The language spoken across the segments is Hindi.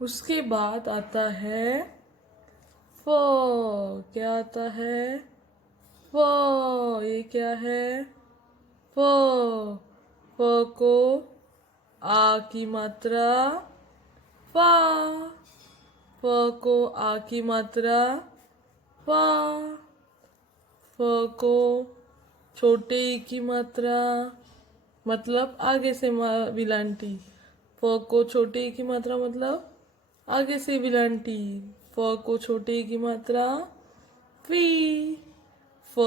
उसके बाद आता है फ। क्या आता है? फ। ये क्या है? फ। फ को आ की मात्रा फा। फ को आ की मात्रा फा। फ को छोटे ई की मात्रा मतलब आगे से विलांटी। फ को छोटे ई की मात्रा मतलब आगे से विलांटी। फ को छोटे ई की मात्रा फी। फ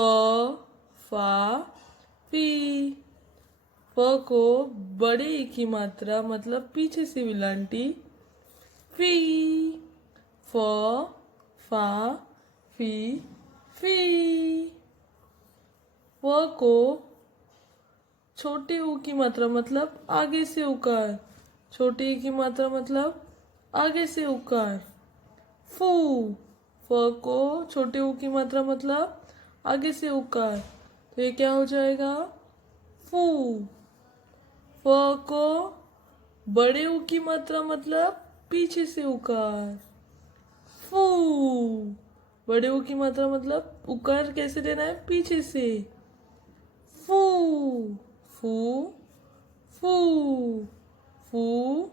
फा फी। फ को बड़े ई की मात्रा मतलब पीछे से विलांटी फी। फ फा फी फी। फ को छोटे ऊ की मात्रा मतलब आगे से उकार। छोटे ई की मात्रा मतलब आगे से उकार फू। फ को छोटे ऊ की मात्रा मतलब आगे से उकार, तो ये क्या हो जाएगा? फू। फ को बड़े ऊ की मात्रा मतलब पीछे से उकार फू। बड़े ऊ की मात्रा मतलब उकार कैसे देना है? पीछे से फू। फू फू फू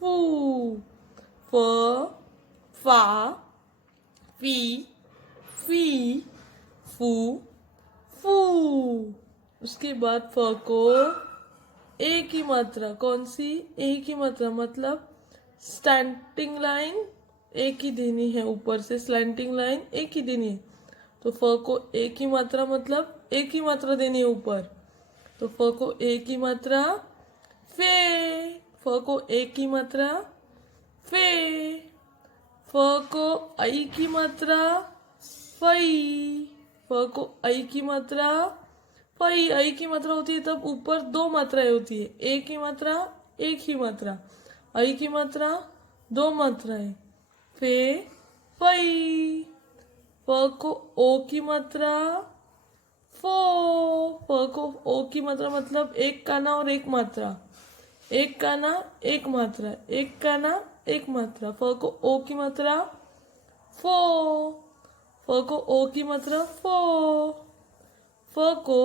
फू। फ फा फी फी फू फू। उसके बाद फ को ए की मात्रा कौन सी? ए की मात्रा मतलब स्टैंडिंग लाइन एक ही देनी है, ऊपर से स्लैंटिंग लाइन एक ही देनी है। तो फ को ए की मात्रा मतलब एक ही मात्रा देनी है ऊपर, तो फ को ए की मात्रा फे। फ को ए की मात्रा फे। फ को आई की मात्रा फई। फ को आई की मात्रा फई। आई की मात्रा होती है तब ऊपर दो मात्राएं होती है, ए की मात्रा एक ही मात्रा, आई की मात्रा दो मात्राएं फे फई। फ को ओ की मात्रा फो। फ को ओ की मात्रा मतलब एक काना और एक मात्रा, एक काना एक मात्रा, एक काना एक मात्रा। फ को ओ की मात्रा फो। फ को ओ की मात्रा फो। फ को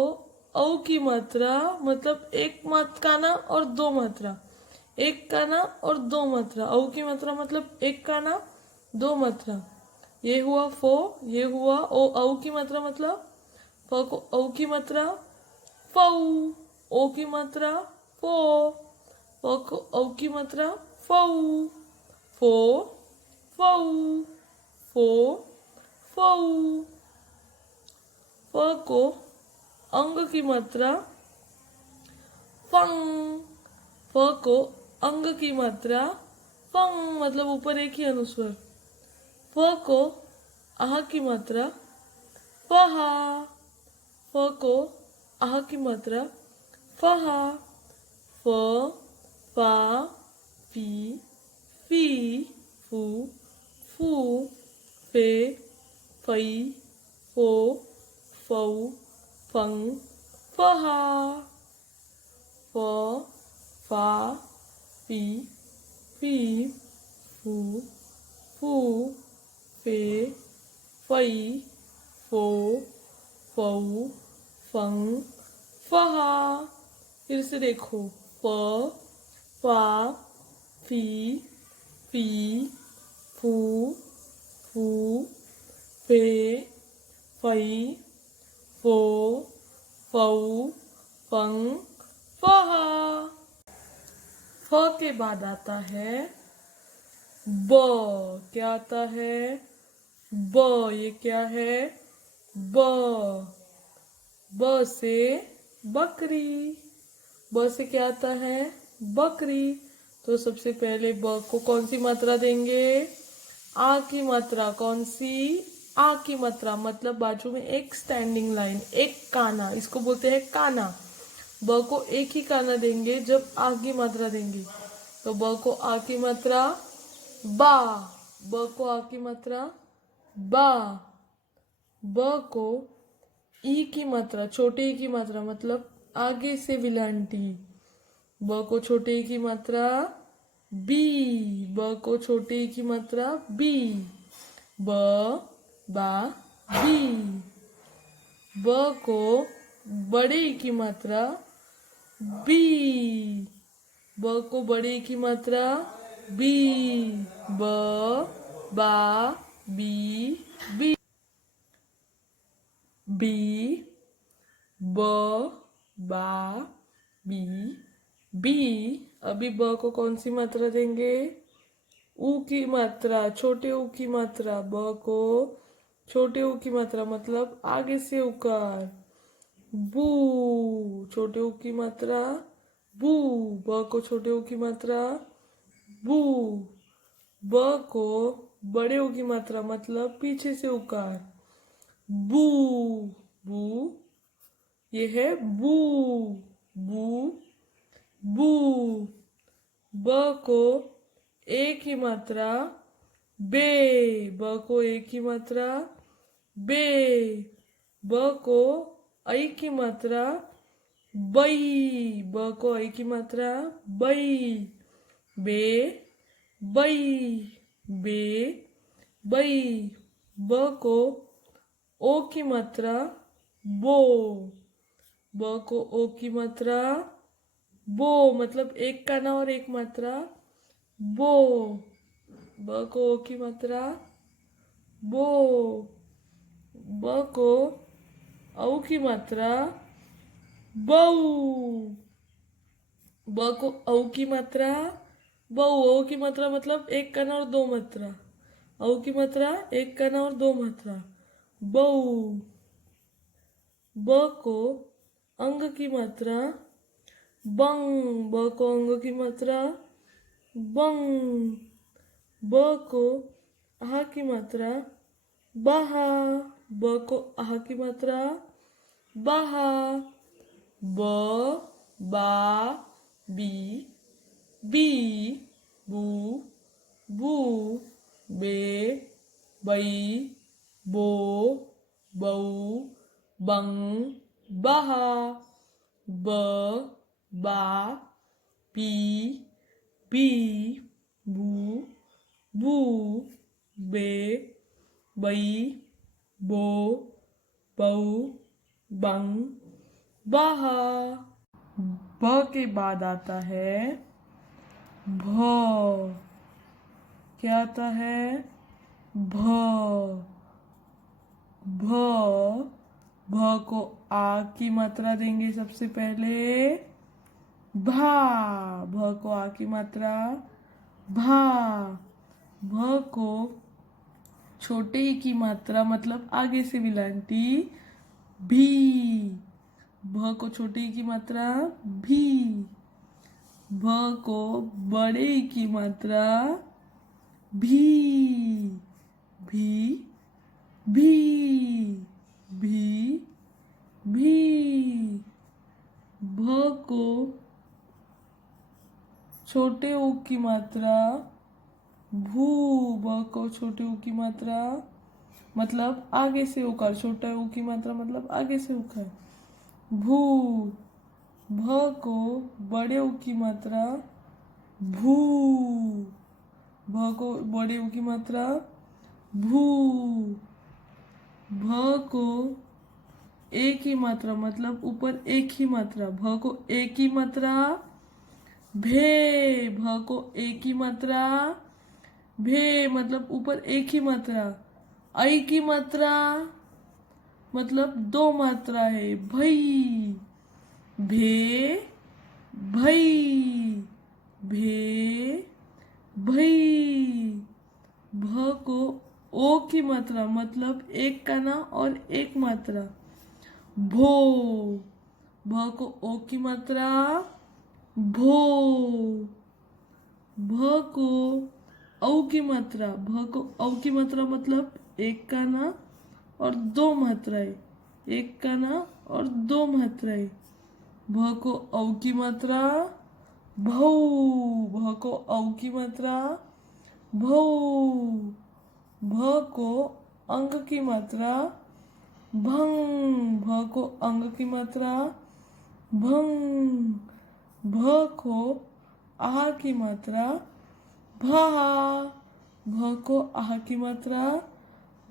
औ की मात्रा मतलब एक काना और दो मात्रा, एक काना और दो मात्रा। औ की मात्रा मतलब एक काना दो मात्रा। ये हुआ फो, ये हुआ ओ। औ की मात्रा मतलब फ को औ की मात्रा फऊ। ओ की मात्रा फो। फ को औ की मात्रा फऊ। फो फऊ फो फऊ। फ को अंग की मात्रा फंग। फ को अंग की मात्रा फंग मतलब ऊपर एक ही अनुस्वर। फ को आह की मात्रा फहा। फ को आह की मात्रा फहा। फ फा फी फी फू फू फे फई फो फऊ फंग फहा। फ फा फी फी फू फू फे फई फो फऊ फंग फहा। फिर से देखो, फ फा फी फी फू फू फे फई फो फऊ फंग फहा। फ के बाद आता है ब। क्या आता है? ब। ये क्या है? ब। ब से बकरी। ब से क्या आता है? बकरी। तो सबसे पहले ब को कौन सी मात्रा देंगे? आ की मात्रा। कौन सी? आ की मात्रा मतलब बाजू में एक स्टैंडिंग लाइन, एक काना, इसको बोलते हैं काना। ब को एक ही काना देंगे जब आ की मात्रा देंगे, तो ब को आ की मात्रा बा। ब को आ की मात्रा बा। ब को ई की मात्रा, छोटे ई की मात्रा मतलब आगे से विलांटी। ब को छोटे ई की मात्रा बी। ब को छोटे ई की मात्रा बी, ब बा बी। ब को बड़े ई की मात्रा बी, ब को बड़े ई की मात्रा बी, ब बा बी बी। बी, ब बा बी बी। अभी ब को कौन सी मात्रा देंगे? ऊ की मात्रा, छोटे ऊ की मात्रा। ब को छोटे ऊ की मात्रा मतलब आगे से उकार। बू, छोटे ऊ की मात्रा बू, ब को छोटे ऊ की मात्रा बू। ब को बड़े ऊ की मात्रा मतलब पीछे से उकार। बू, बू, ये है बू, बू बू। ब को ए की मात्रा बे, ब को ए की मात्रा बे। ब को ऐ की मात्रा बई, ब को ऐ की मात्रा बई, बे बई बे बई। ब को ओ की मात्रा बो, ब को ओ की मात्रा बो मतलब एक काना और एक मात्रा बो। ब को ओ की मात्रा बो। ब को औ की मात्रा बऊ, ब को औ की मात्रा बऊ। औ की मात्रा मतलब एक काना और दो मात्रा। औ की मात्रा एक काना और दो मात्रा बऊ। ब को अंग की मात्रा बंग, ब को अंग की मात्रा बंग। ब को आह की मात्रा बहा, ब को आह की मात्रा बहा। ब बा बी बी, बू बू, बे बई बो बऊ बंग बहा। ब बा बी बी, बू बू, बे बई बो बऊ बंग बहा। ब के बाद आता है भ। क्या आता है? भ, भ। भ को आ की मात्रा देंगे सबसे पहले भा, भ को आ की मात्रा भा। भ को छोटे ई की मात्रा मतलब आगे से विलांटी भी, भ को छोटे ई की मात्रा भी। भ को बड़े ई की मात्रा भी, भी भी भी भी। भ को छोटे ऊ की मात्रा भू, ब को छोटे ऊ की मात्रा मतलब आगे से उकार, छोटा ऊ की मात्रा मतलब आगे से उकार भू। भ को बड़े ऊ की मात्रा भू, भ को बड़े ऊ की मात्रा भू। भ को एक ही मात्रा मतलब ऊपर एक ही मात्रा, भ को एक ही मात्रा भे, भ को एक ही मात्रा भे मतलब ऊपर एक ही मात्रा। ऐ की मात्रा मतलब दो मात्रा है भई, भे भई भे भई। भ को ओ की मात्रा मतलब एक काना और एक मात्रा भो, भ को ओ की मात्रा भो। भ को औ की मात्रा, भ को औ की मात्रा मतलब एक काना और दो मात्राएं, एक काना और दो मात्राएं। भ को औ की मात्रा भौ, भ को औ की मात्रा भौ। भ को अंग की मात्रा भंग, भ को अंग की मात्रा भंग। भ को आह की मात्रा भा, भ को आह की मात्रा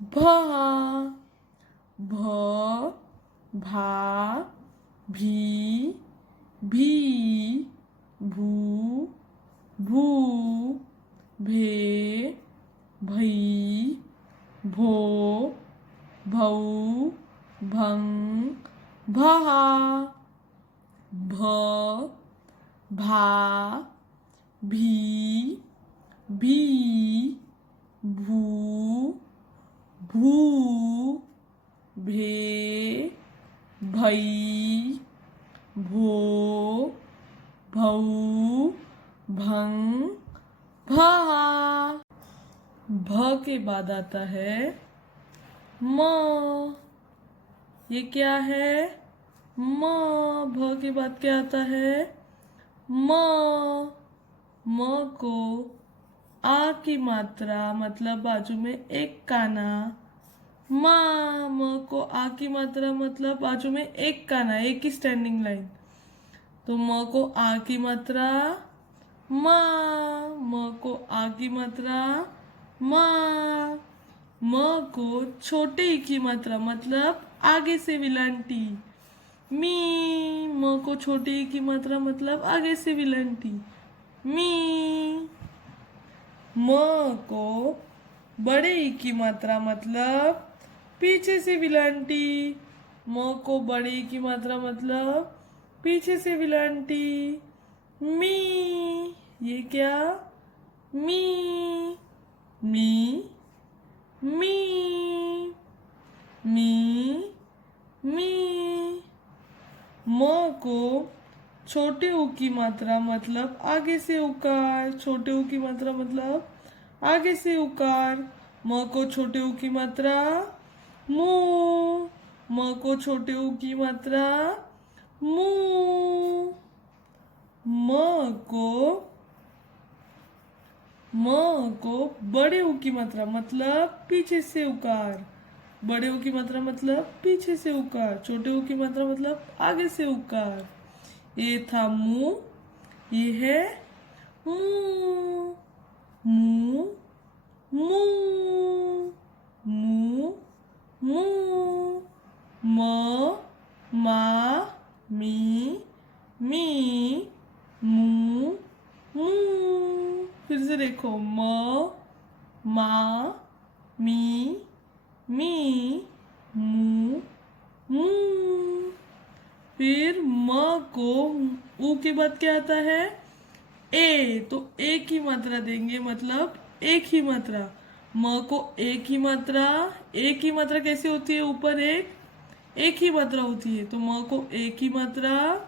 भा, भ, भा, भी, भी, भू, भू, भे, भई, भो, भऊ, भंग, भहा, भ, भा, भी, भी, भू, भू, भे, भई, भो, भऊ, भंग, भहा। भ के बाद आता है म। ये क्या है? म। भ के बाद क्या आता है? म। म को आ की मात्रा मतलब बाजू में एक काना। म को आ की मात्रा मतलब बाजू में एक काना, एक ही स्टैंडिंग लाइन। तो म को आ की मात्रा म को आ की मात्रा म को छोटे ई की मात्रा मतलब आगे से विलान टी। मी। म को छोटे ई की मात्रा मतलब आगे से विलान टी। मी। म को बड़े ई की मात्रा मतलब पीछे से विलान टी। म को बड़े ई की मात्रा मतलब पीछे से विलान टी। मी। ये क्या? मी। मी, मी, मी, मी। म को छोटे ऊ की मात्रा मतलब आगे से उकार। छोटे ऊ की मात्रा मतलब आगे से उकार। म को छोटे ऊ की मात्रा मू। म को छोटे ऊ की मात्रा मू। म को बड़े ऊ की मात्रा मतलब पीछे से उकार। बड़े ऊ की मात्रा मतलब पीछे से उकार। छोटे ऊ की मात्रा मतलब आगे से उकार। ये था मुंह, ये है मुंह। मुंह, मुंह, मुंह, मुंह। म, मा, मी, मी, मू, मुंह। फिर से देखो म, मा, मी, मी, मू, मुंह। फिर म को ऊ के बाद क्या आता है? ए। तो एक ही मात्रा देंगे मतलब एक ही मात्रा। म को एक ही मात्रा। एक ही मात्रा कैसे होती है? ऊपर एक ही मात्रा होती है। तो म को एक ही मात्रा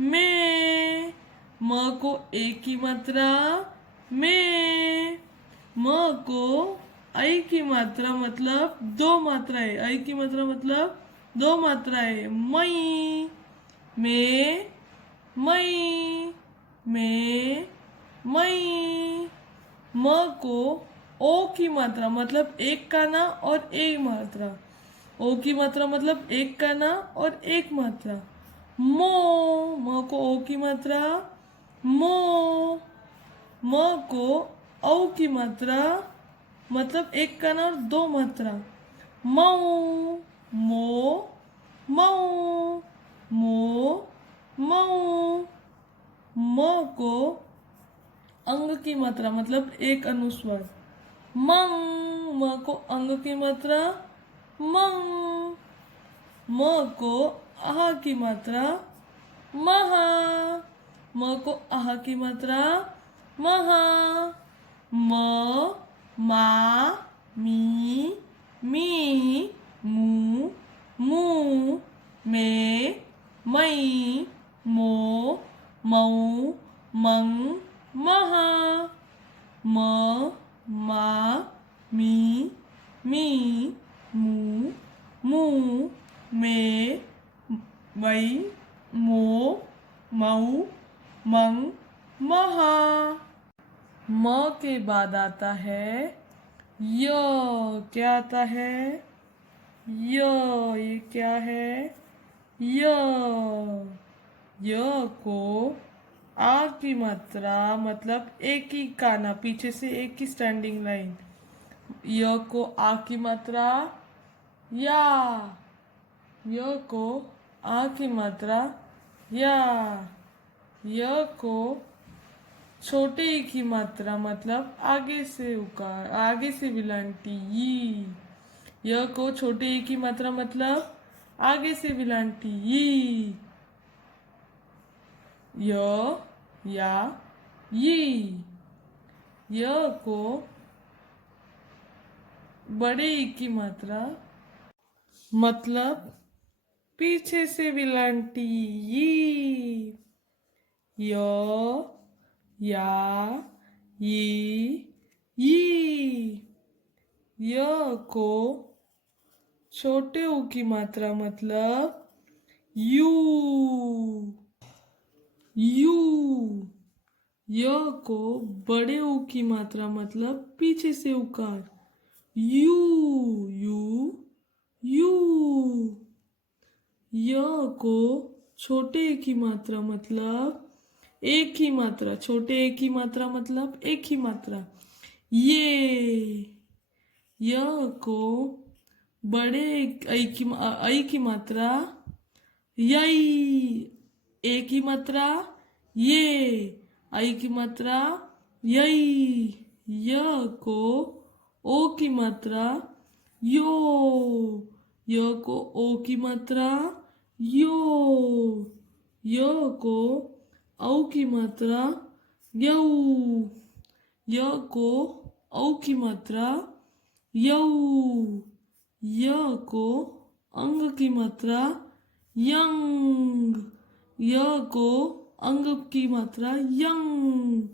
में। म को एक ही मात्रा में। म को आई की मात्रा मतलब दो मात्राएं। आई की मात्रा मतलब दो मात्राएं। मई, में, मई, में, मई। म को ओ की मात्रा मतलब एक काना और एक मात्रा। ओ की मात्रा मतलब एक काना और एक मात्रा। मो। म को ओ की मात्रा मो। म को औ की मात्रा मतलब एक काना और दो मात्रा। मऊ, मो, मऊ, मो, मऊ। म को अंग की मात्रा मतलब एक अनुस्वार। मंग। म को अंग की मात्रा मंग। म को आह की मात्रा महा। म को आह की मात्रा महा। म, मा, मी, मी, मू, मू, मे, मई, मो, मऊ, मंग, महा। म, मा, मी, मी, मू, मू, मे, मई, मो, मऊ, मंग, महा। म के बाद आता है य। क्या आता है? य। ये क्या है? य। य को आ की मात्रा मतलब एक ही काना, पीछे से एक ही स्टैंडिंग लाइन। य को आ की मात्रा या, य को आ की मात्रा या। य को छोटे ई की मात्रा मतलब आगे से उकार, आगे से विलांटी ई। य को छोटे ई की मात्रा मतलब आगे से विलांटी ई। य या यी। य को बड़े ई की मात्रा मतलब पीछे से विलांटी यी। य या यी यी। य को छोटे ऊ की मात्रा मतलब यू यू। य को बड़े ऊ की मात्रा मतलब पीछे से उकार यू यू यू। य को छोटे ए की मात्रा मतलब एक ही मात्रा, छोटे ए की मात्रा मतलब एक ही मात्रा ये। य को बड़े ऐ की मात्रा यई। ए की मात्रा ये, आई की मात्रा यई। य को ओ की मात्रा यो, य को ओ की मात्रा यो। य को औ की मात्रा यऊ, य को औ की मात्रा यऊ। य को अंग की मात्रा यंग, य को अंग की मात्रा यंग।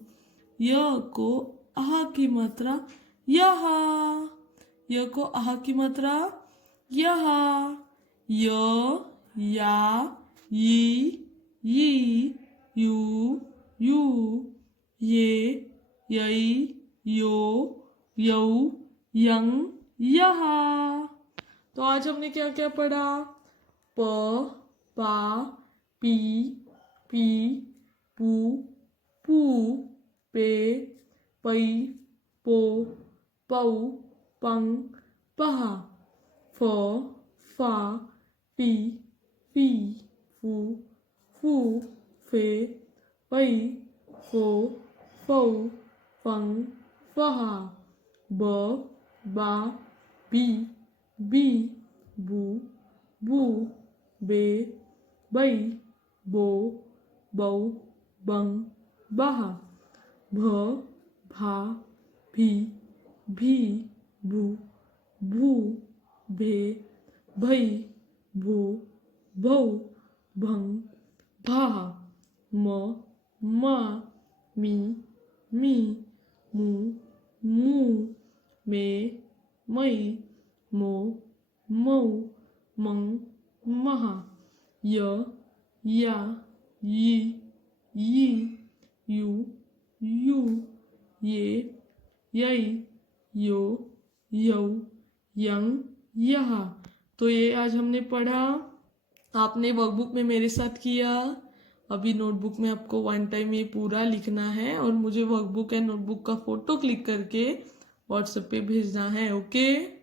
य को आह की मात्रा यह, य को आह की मात्रा यह। य या यी यी यू यू ये यई यो यऊ यंग यह। तो आज हमने क्या क्या पढ़ा? प पा पी पी पू पू पे पै पो पौ पंग पह। फ फा पी पी फू फू फे पै फो फौ फंग फह। ब बा बी बी बू बू बे बै बो बौ बंग बह। भ भा भी भी भू भू भे भै भो भौ भंग भाह। म मा मी मी मू मू मे मै मो मौ मंग मह। य या यी यी यू यू ये यई यो यौ यंग यह। तो ये आज हमने पढ़ा, आपने वर्कबुक में मेरे साथ किया। अभी नोटबुक में आपको वन टाइम ये पूरा लिखना है और मुझे वर्कबुक एंड नोटबुक का फोटो क्लिक करके व्हाट्सएप पे भेजना है। ओके।